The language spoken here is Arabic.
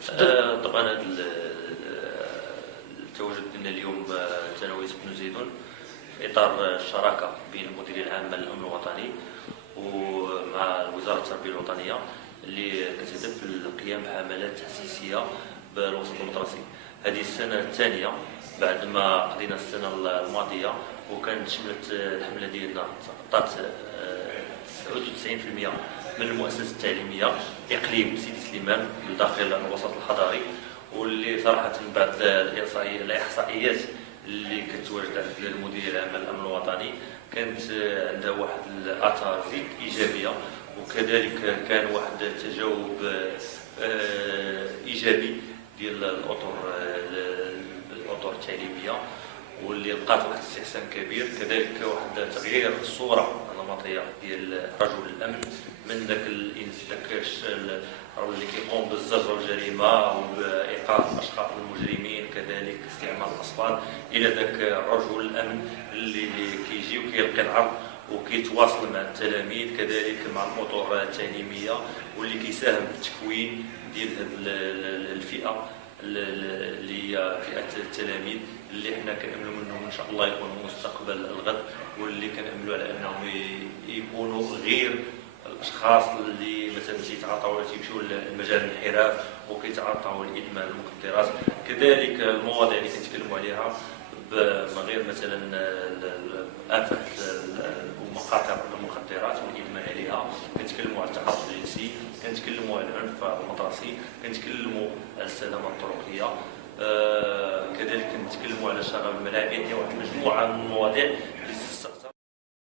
تفضل. طبعا هذا التواجد ديالنا اليوم تناويت بن زيدون في اطار الشراكه بين المديريه العامه للامن الوطني ومع وزاره التربيه الوطنيه اللي كتهدف للقيام بحملات تحسيسيه بالوسط المدرسي. هذه السنه الثانيه بعد ما قضينا السنه الماضيه، وكانت شملت الحمله ديالنا غطات 99% من المؤسسات التعليميه اقليم سيدي سليمان داخل الوسط الحضاري، واللي صراحه بعد الاحصائيات اللي كتواجد عند المديريه العامه للامن الوطني كانت عندها واحد الاثار زيد ايجابيه، وكذلك كان واحد التجاوب ايجابي ديال الاطر التعليميه، واللي لقات واحد الاستحسان كبير. كذلك واحد تغيير الصوره النمطيه ديال رجل الامن من ذاك الرجل اللي كيقوم بالزجر والجريمه وايقاف الاشخاص المجرمين، كذلك استعمال الاطفال، الى ذاك الرجل الامن اللي كيجي وكيلقي العرض وكيتواصل مع التلاميذ، كذلك مع الاطر التعليميه، واللي كيساهم في التكوين ديال هذه الفئه اللي هي فئه التلاميذ اللي حنا كنأملوا منهم ان شاء الله يكونوا مستقبل الغد، واللي كنأملوا على انهم يكونوا غير الاشخاص اللي مثلا تيتعاطوا ولا تيمشيو لمجال الانحراف وكيتعاطوا لادمان المخدرات. كذلك المواضيع اللي كنتكلموا عليها غير مثلا آفة ومخاطر المخدرات والادمان عليها، كنتكلموا على التعصب الجنسي، كنتكلموا على العنف المدرسي، كنتكلموا على السلامه الطرقيه، كذلك كنتكلموا على شغب الملاعب. يعني واحد مجموعه من المواضيع اللي